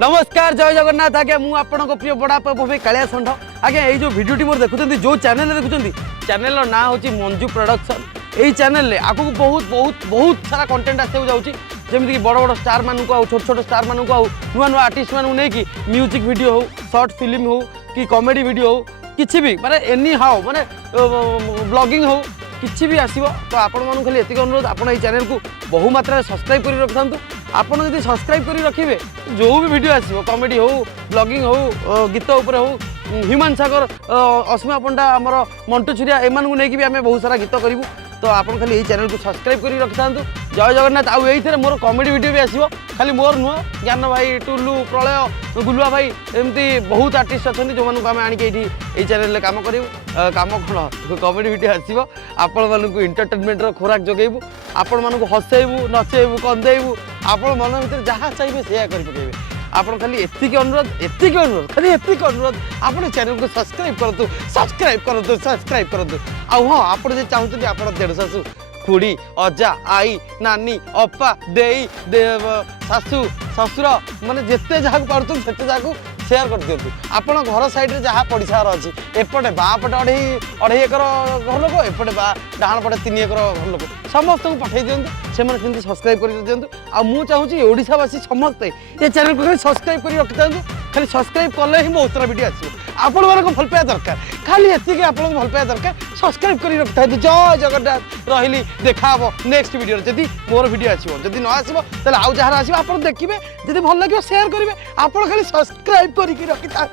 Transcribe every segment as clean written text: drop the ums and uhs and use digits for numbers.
नमस्कार जय जगन्नाथ आज्ञा मु आपन प्रिय बड़ा भाई कालिया षंढ आज्ञा ये जो भिडियोटी मोर देखुं जो चैनल देखुं चैनल ना हूँ मंजू प्रोडक्शन यही चैनल आगू बहुत बहुत बहुत सारा कंटेंट आसक जाऊँगी जमीक बड़ बड़ स्टार मानू आउ छोट छोट स्टार मानू आउ नुआ नुआ आर्टिस्ट मानू नहीं म्यूजिक वीडियो हो शॉर्ट फिल्म हो कि कॉमेडी वीडियो हो किसी भी माने एनी हाउ माने ब्लॉगिंग हो किसी भी आसो तो आपण मानू खाली एतिक अनुरोध आपण ये चैनल को बहु मात्रा सब्सक्राइब कर रखि था आपड़ जब सब्सक्राइब कर रखिए जो भी वीडियो आसो कॉमेडी हो ब्लॉगिंग हो गीत उपर हो ह्यूमान सागर अस्मिया पंडा आमर मंटू छुरिया एमन नहीं भी आम बहुत सारा गीत करूँ तो आपन खाली यही चैनल को सब्सक्राइब कर रखि था जय जगन्नाथ आउ ये मोर कॉमेडी वीडियो भी आसो खाली मोर नुह ज्ञान भाई टुलू प्रलय गुलुआ भाई एमती बहुत आर्टिस्ट अच्छा जो मानक आम आणिक ये चैनल कम करूँ कम कौन कॉमेडी वीडियो आसो आपण मानक इंटरटेनमेंट खोराक जगेबू आपण मानक हसैबू नचेबू कंदेबू आपण मन भर जहाँ चाहिए से करेंगे आपड़ खाली एतिक अनुरोध खाली एतिक अनुरोध आप चैनल को सब्सक्राइब करूँ सब्सक्राइब करूँ आउ हाँ आप चाहते आप देढ़ शाशु खुड़ी अजा आई नानी अपा देई शाशु ससुर माने जिते जहाँ पार्थ से जहाँ सेयार कर दिंतु आपण घर सैड्रे जहाँ पड़शार अच्छी एपटे बाँ पटे अढ़ई एकर घर लोक एपटे डाण पटे 3 एकर घर लोक समस्त को पठे दिंतु से सब्सक्राइब कर दिंतु आ मु चाहूँगी ओडिशावासी समस्ते ये चैनल को सब्सक्राइब कर रखि था खाली सब्सक्राइब कले ही बहुत सारा वीडियो आसो आपण मानक भल पाया दरकार खाली एतिक आपको भल पाया दरकार सब्सक्राइब कर रखि था जय जगन्नाथ रही देखा नेक्स्ट वीडियो जदि मोर वीडियो आसो जदि न आसो तेल आउ जहाँ आसो आप देखिए जदि भल लगे शेयर करेंगे आप खाली सब्सक्राइब करके रखि था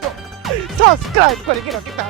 सब्सक्राइब करके रखि था।